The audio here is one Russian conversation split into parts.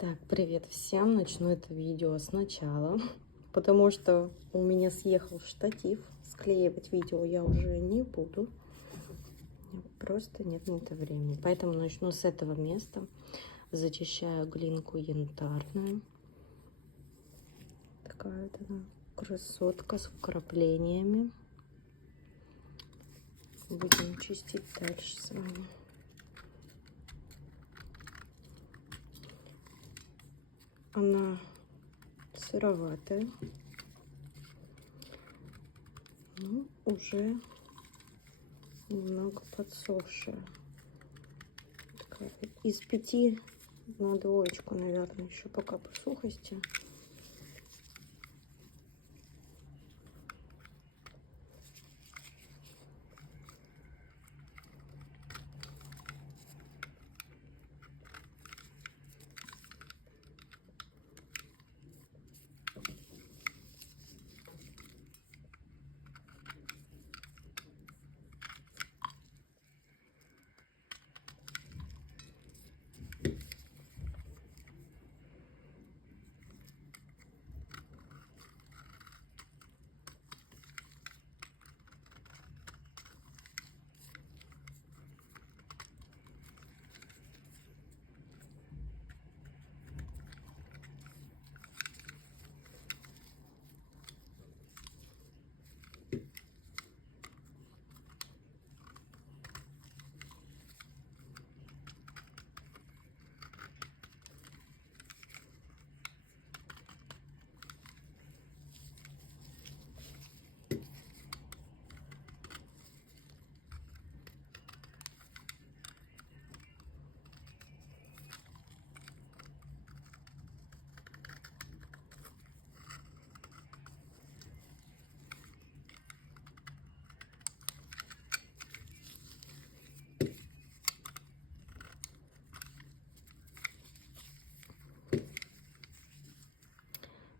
Так, привет всем. Начну это видео сначала, потому что у меня съехал штатив. Склеивать видео я уже не буду. Просто нет на это времени. Поэтому начну с этого места. Зачищаю глинку янтарную. Такая вот она красотка с вкраплениями. Будем чистить дальше с вами. Она сыроватая, но уже немного подсохшая. Такая из 5 на 2, наверное, еще пока по сухости.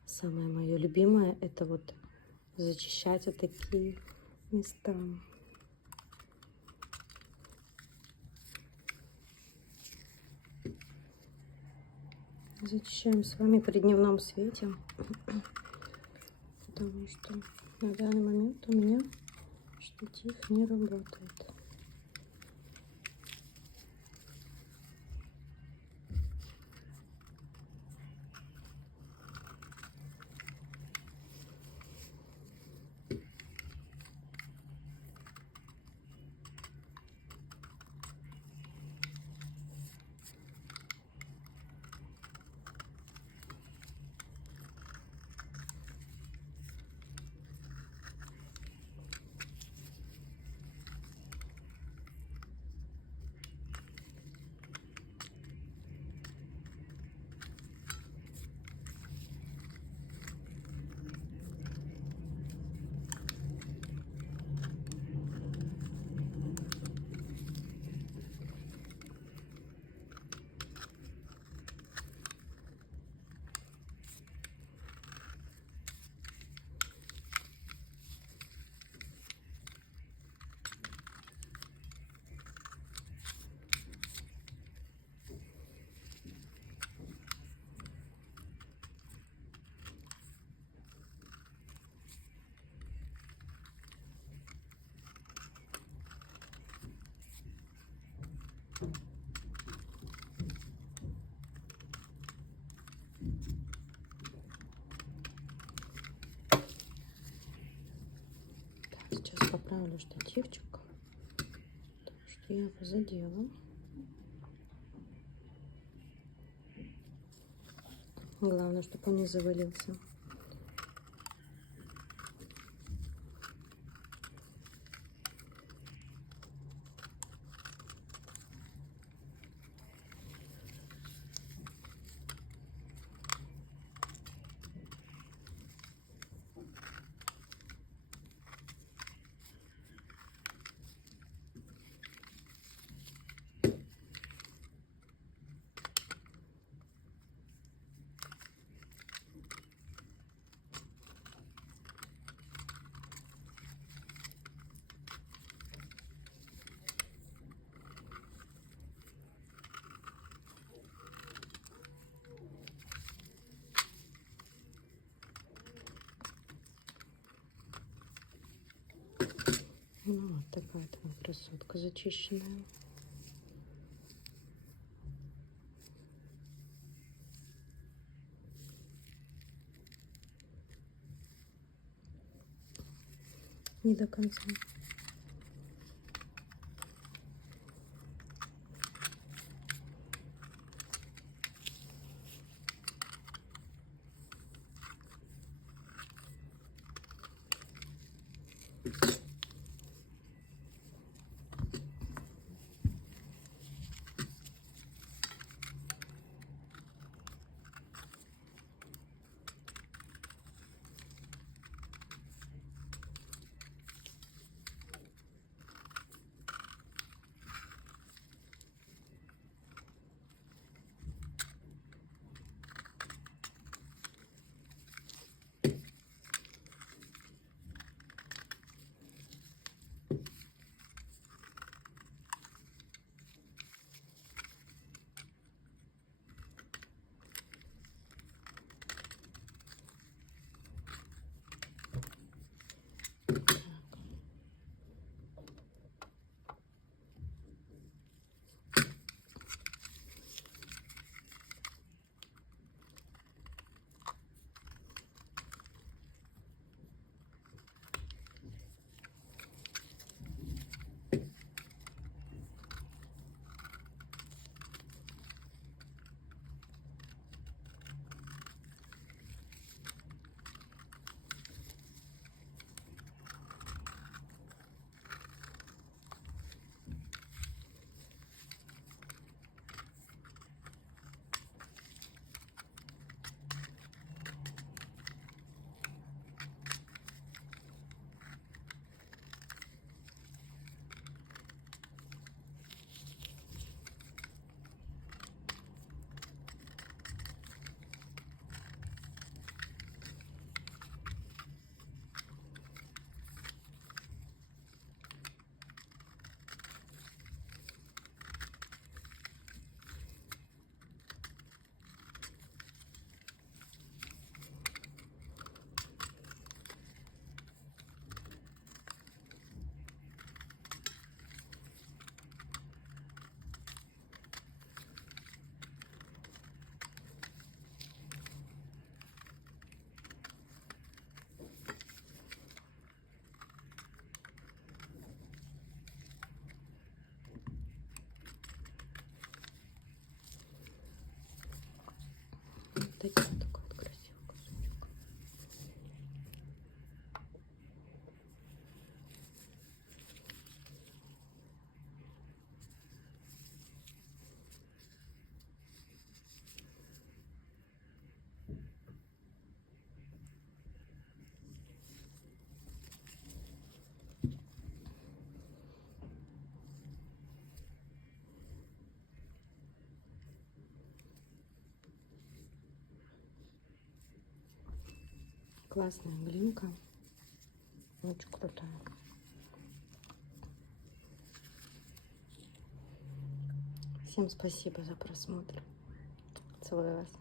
Самое мое любимое — это вот зачищать вот такие места. Зачищаем с вами при дневном свете, потому что на данный момент у меня штатив не работает. Сейчас поправлю штативчик, потому что я его задела. Главное, чтобы он не завалился. Ну, вот такая там красотка зачищенная. Не до конца. Такой вот красивый кусочек. Классная глинка. Очень крутая. Всем спасибо за просмотр. Целую вас.